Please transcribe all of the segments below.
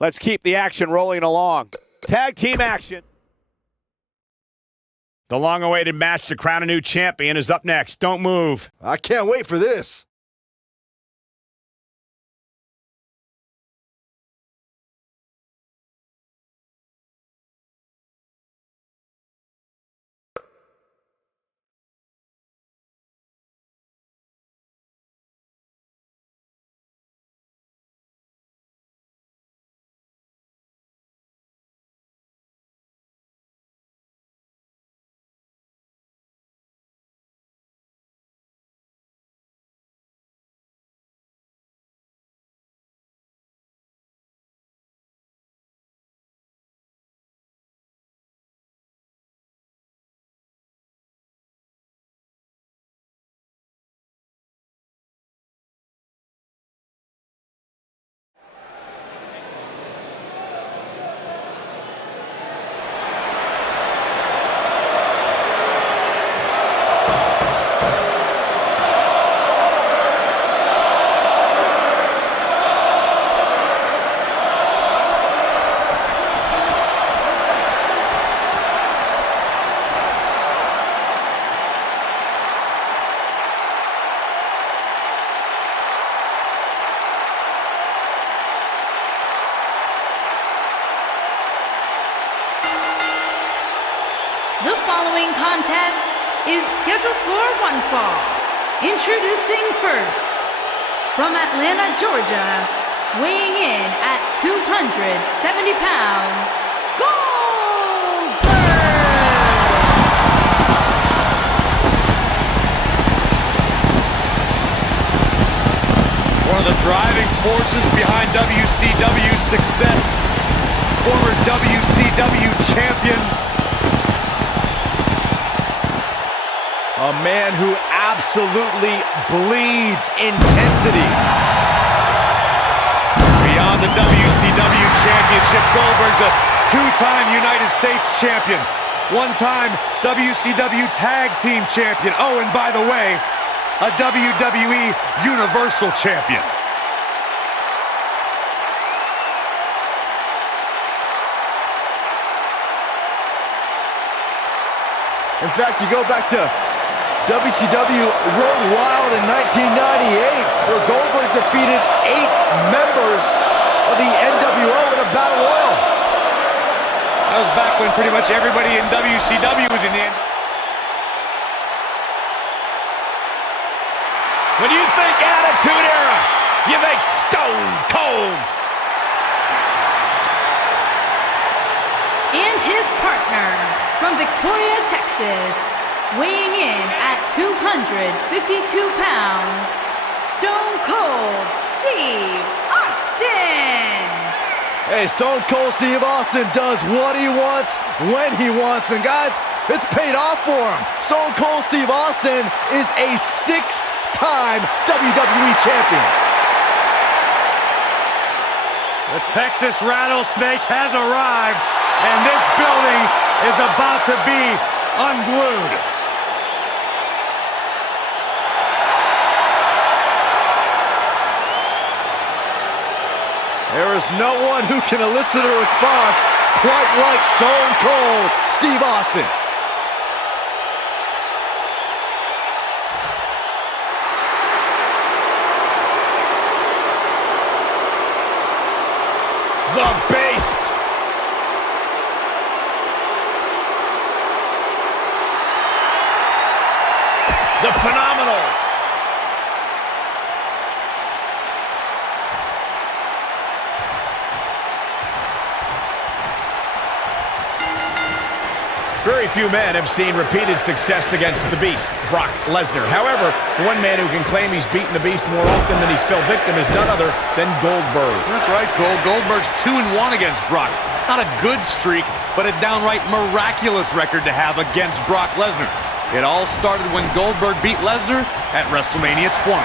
Let's keep the action rolling along. Tag team action. The long-awaited match to crown a new champion is up next. Don't move. I can't wait for this. The following contest is scheduled for one fall. Introducing first, from Atlanta, Georgia, weighing in at 270 pounds, Goldberg! One of the driving forces behind WCW's success, former WCW champion, A man who absolutely bleeds intensity. beyond the WCW championship, Goldberg's a two-time United States champion, one-time WCW Tag Team champion, oh, and by the way, a WWE Universal champion. In fact, you go back to WCW Road Wild in 1998, where Goldberg defeated 8 members of the NWO in a battle royal. That was back when pretty much everybody in WCW was in the end. When you think Attitude Era, you think Stone Cold. And his partner, from Victoria, Texas, weighing in at 252 pounds, Stone Cold Steve Austin! Hey, Stone Cold Steve Austin does what he wants, when he wants, and guys, it's paid off for him. Stone Cold Steve Austin is a 6-time WWE champion. The Texas Rattlesnake has arrived, and this building is about to be unglued. There is no one who can elicit a response quite like Stone Cold Steve Austin. The Beast. The Phenomenal. Very few men have seen repeated success against the Beast, Brock Lesnar. However, the one man who can claim he's beaten the Beast more often than he's fell victim is none other than Goldberg. That's right, Cole. Goldberg's 2-1 against Brock. Not a good streak, but a downright miraculous record to have against Brock Lesnar. It all started when Goldberg beat Lesnar at WrestleMania 20.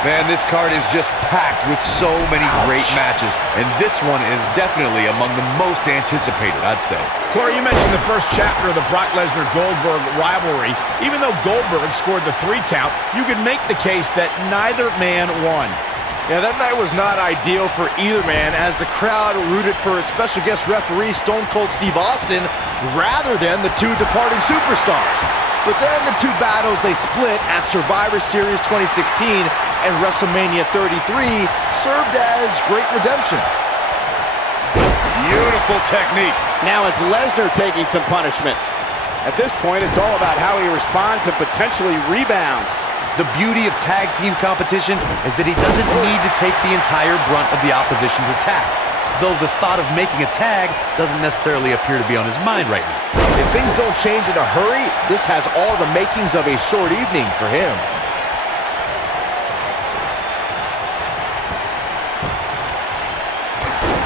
Man, this card is just packed with so many great matches, and this one is definitely among the most anticipated, I'd say. Corey, you mentioned the first chapter of the Brock Lesnar-Goldberg rivalry. Even though Goldberg scored the 3 count, you could make the case that neither man won. Yeah, that night was not ideal for either man, as the crowd rooted for a special guest referee, Stone Cold Steve Austin, rather than the two departing superstars. But then the two battles they split at Survivor Series 2016 and WrestleMania 33 served as great redemption. Beautiful technique. Now it's Lesnar taking some punishment. At this point, it's all about how he responds and potentially rebounds. The beauty of tag team competition is that he doesn't need to take the entire brunt of the opposition's attack, though the thought of making a tag doesn't necessarily appear to be on his mind right now. If things don't change in a hurry, this has all the makings of a short evening for him.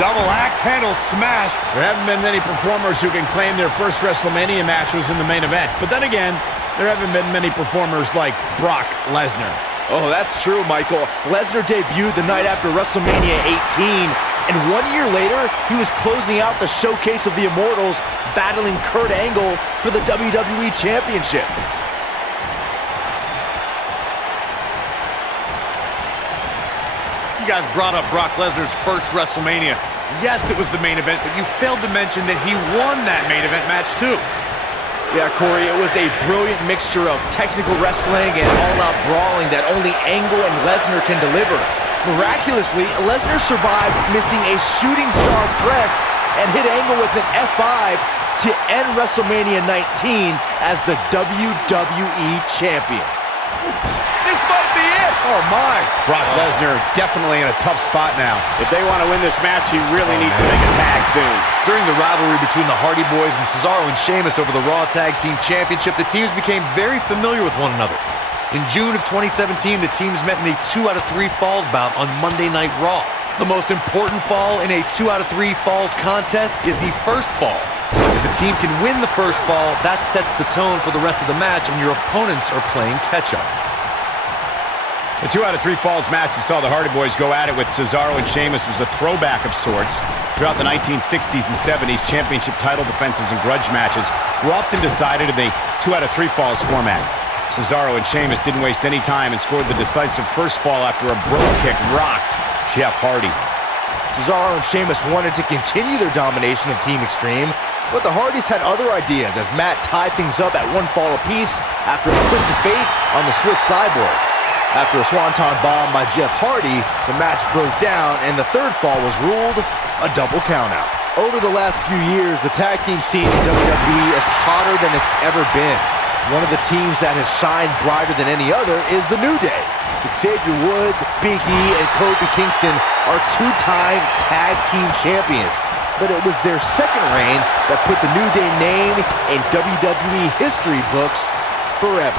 Double axe handle smash. There haven't been many performers who can claim their first WrestleMania match was in the main event. But then again, there haven't been many performers like Brock Lesnar. Oh, that's true, Michael. Lesnar debuted the night after WrestleMania 18, and 1 year later, he was closing out the showcase of the Immortals, battling Kurt Angle for the WWE Championship. You guys brought up Brock Lesnar's first WrestleMania. Yes, it was the main event, but you failed to mention that he won that main event match too. Yeah, Corey, it was a brilliant mixture of technical wrestling and all-out brawling that only Angle and Lesnar can deliver. Miraculously, Lesnar survived missing a shooting star press and hit Angle with an F5 to end WrestleMania 19 as the WWE Champion. This might be it! Oh, my. Brock Lesnar definitely in a tough spot now. If they want to win this match, he really needs to make a tag soon. During the rivalry between the Hardy Boys and Cesaro and Sheamus over the Raw Tag Team Championship, the teams became very familiar with one another. In June of 2017, the teams met in a 2 out of 3 falls bout on Monday Night Raw. The most important fall in a 2 out of 3 falls contest is the first fall. If a team can win the first fall, that sets the tone for the rest of the match, and your opponents are playing catch-up. The 2 out of 3 falls match that saw the Hardy Boys go at it with Cesaro and Sheamus was a throwback of sorts. Throughout the 1960s and 70s, championship title defenses and grudge matches were often decided in the 2 out of 3 falls format. Cesaro and Sheamus didn't waste any time and scored the decisive first fall after a brogue kick rocked Jeff Hardy. Cesaro and Sheamus wanted to continue their domination of Team Extreme, but the Hardys had other ideas as Matt tied things up at 1 fall apiece after a twist of fate on the Swiss Cyborg. After a swanton bomb by Jeff Hardy, the match broke down and the third fall was ruled a double countout. Over the last few years, the tag team scene in WWE is hotter than it's ever been. One of the teams that has shined brighter than any other is the New Day. Xavier Woods, Big E, and Kofi Kingston are 2-time tag team champions. But it was their second reign that put the New Day name in WWE history books forever.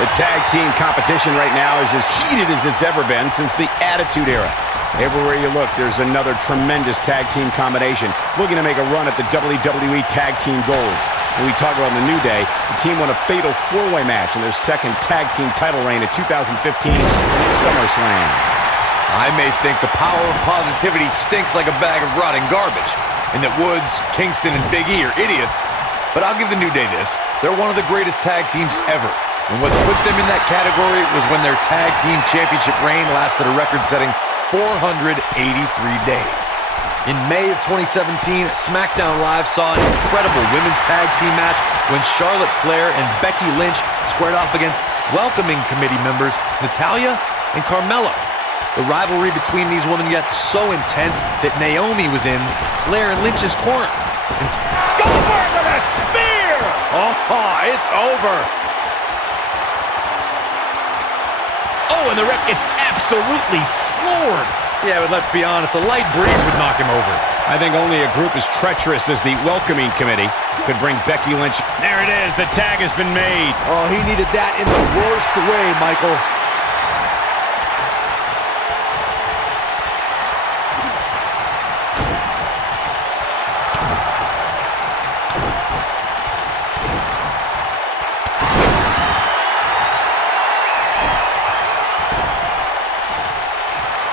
The tag team competition right now is as heated as it's ever been since the Attitude Era. Everywhere you look, there's another tremendous tag team combination looking to make a run at the WWE Tag Team Gold. When we talk about the New Day, the team won a fatal 4-way match in their second tag team title reign at 2015's SummerSlam. I may think the power of positivity stinks like a bag of rotting garbage, and that Woods, Kingston, and Big E are idiots, but I'll give the New Day this. They're one of the greatest tag teams ever. And what put them in that category was when their tag team championship reign lasted a record-setting 483 days. In May of 2017, SmackDown Live saw an incredible women's tag team match when Charlotte Flair and Becky Lynch squared off against welcoming committee members Natalya and Carmella. The rivalry between these women got so intense that Naomi was in Flair and Lynch's corner. And Goldberg with a spear! Oh, it's over. Oh, and the ref gets absolutely floored. Yeah, but let's be honest, a light breeze would knock him over. I think only a group as treacherous as the welcoming committee could bring Becky Lynch. There it is. The tag has been made. Oh, he needed that in the worst way, Michael.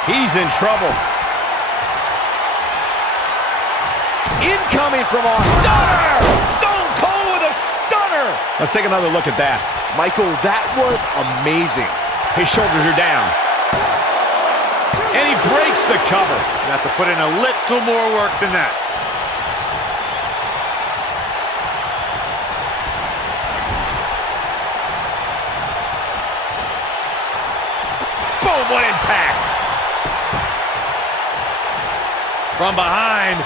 He's in trouble. Incoming from Austin. Stunner! Stone Cold with a stunner! Let's take another look at that. Michael, that was amazing. His shoulders are down. And he breaks the cover. You have to put in a little more work than that. Boom, what impact. From behind.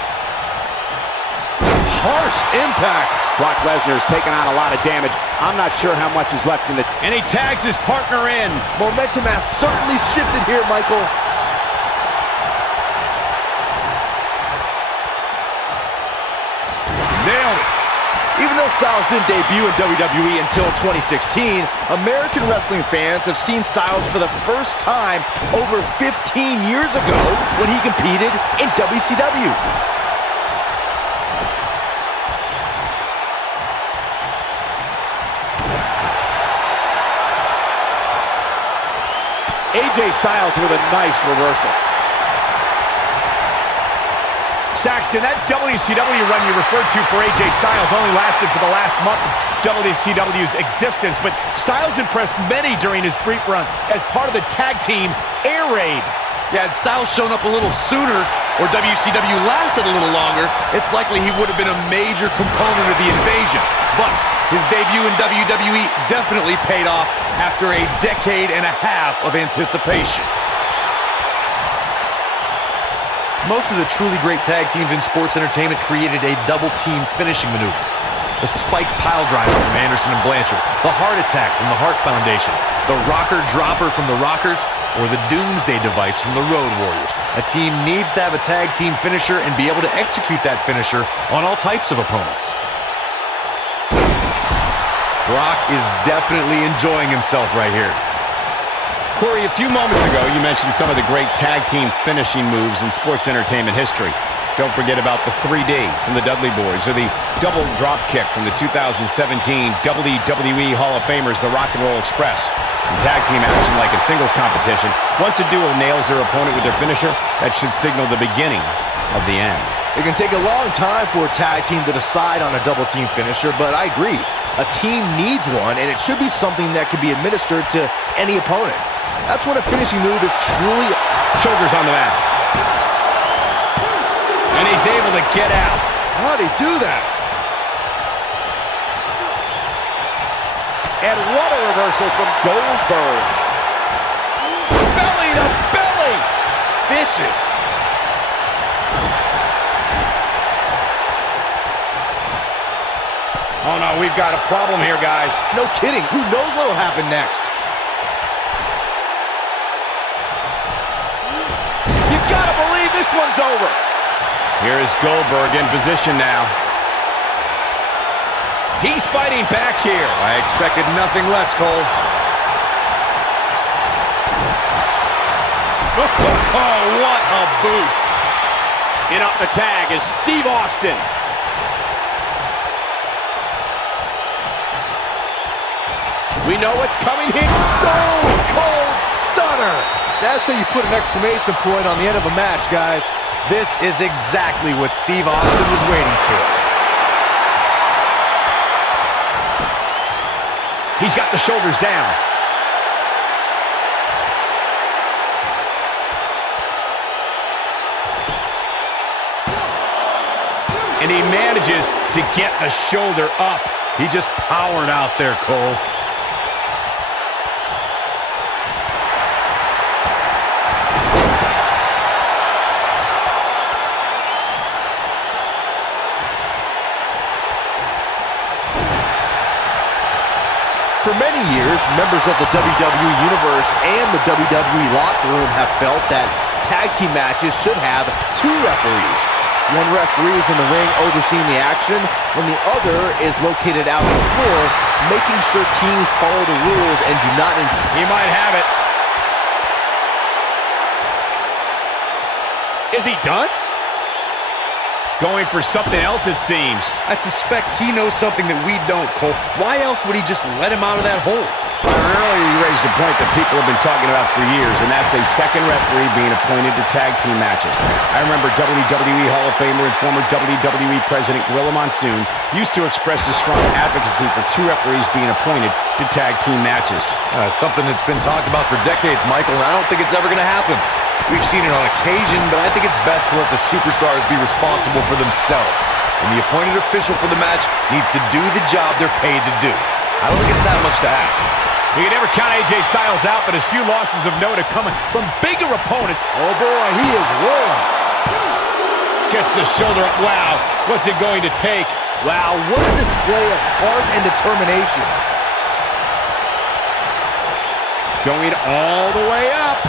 Harsh impact. Brock Lesnar has taken on a lot of damage. I'm not sure how much is left in the... And he tags his partner in. Momentum has certainly shifted here, Michael. Nailed it. Even though Styles didn't debut in WWE until 2016, American wrestling fans have seen Styles for the first time over 15 years ago when he competed in WCW. AJ Styles with a nice reversal. Saxton, that WCW run you referred to for AJ Styles only lasted for the last month of WCW's existence, but Styles impressed many during his brief run as part of the tag team Air Raid. Yeah, had Styles shown up a little sooner, or WCW lasted a little longer, it's likely he would have been a major component of the invasion. But his debut in WWE definitely paid off after a decade and a half of anticipation. Most of the truly great tag teams in sports entertainment created a double-team finishing maneuver. The spike pile driver from Anderson and Blanchard, the heart attack from the Hart Foundation, the rocker dropper from the Rockers, or the Doomsday device from the Road Warriors. A team needs to have a tag team finisher and be able to execute that finisher on all types of opponents. Brock is definitely enjoying himself right here. Corey, a few moments ago, you mentioned some of the great tag team finishing moves in sports entertainment history. Don't forget about the 3D from the Dudley Boys, or the double drop kick from the 2017 WWE Hall of Famers, the Rock and Roll Express. In tag team action, like in singles competition, once a duo nails their opponent with their finisher, that should signal the beginning of the end. It can take a long time for a tag team to decide on a double team finisher, but I agree. A team needs one, and it should be something that can be administered to any opponent. That's when a finishing move is truly... Shoulders on the mat. And he's able to get out. How'd he do that? And what a reversal from Goldberg. Belly to belly! Vicious. Oh no, we've got a problem here, guys. No kidding. Who knows what'll happen next? You gotta believe this one's over. Here is Goldberg in position now. He's fighting back here. I expected nothing less, Cole. Oh, what a boot. In off the tag is Steve Austin. We know what's coming here. Stone Cold Stunner. That's how you put an exclamation point on the end of a match, guys. This is exactly what Steve Austin was waiting for. He's got the shoulders down. And he manages to get the shoulder up. He just powered out there, Cole. For many years, members of the WWE Universe and the WWE locker room have felt that tag team matches should have two referees. One referee is in the ring overseeing the action, when the other is located out on the floor, making sure teams follow the rules and do not... He might have it. Is he done? Going for something else, it seems. I suspect he knows something that we don't, Cole. Why else would he just let him out of that hole? Earlier, you raised a point that people have been talking about for years, and that's a second referee being appointed to tag team matches. I remember WWE Hall of Famer and former WWE President Gorilla Monsoon used to express his strong advocacy for two referees being appointed to tag team matches. It's something that's been talked about for decades, Michael, and I don't think it's ever going to happen. We've seen it on occasion, but I think it's best to let the superstars be responsible for themselves. And the appointed official for the match needs to do the job they're paid to do. I don't think it's that much to ask. You can never count AJ Styles out, but his few losses of note are coming from bigger opponents. Oh boy, he is rolling. Gets the shoulder up. Wow, what's it going to take? Wow, what a display of heart and determination. Going all the way up.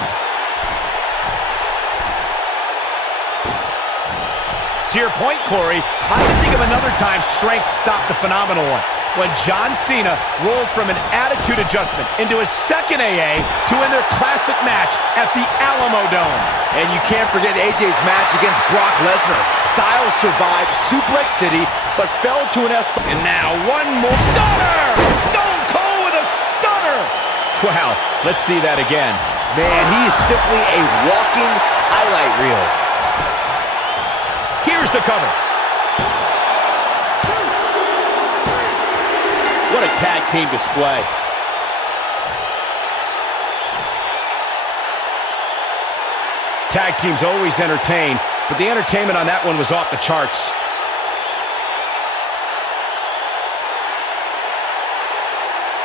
To your point, Corey, I can think of another time strength stopped the phenomenal one. When John Cena rolled from an attitude adjustment into a second AA to win their classic match at the Alamo Dome. And you can't forget AJ's match against Brock Lesnar. Styles survived Suplex City, but fell to an F. And now one more stunner! Stone Cold with a stunner! Wow, let's see that again. Man, he is simply a walking highlight reel. Here's the cover. What a tag team display. Tag teams always entertain, but the entertainment on that one was off the charts.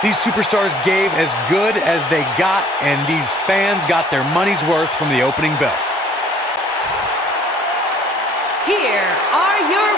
These superstars gave as good as they got, and these fans got their money's worth from the opening bell. Here are your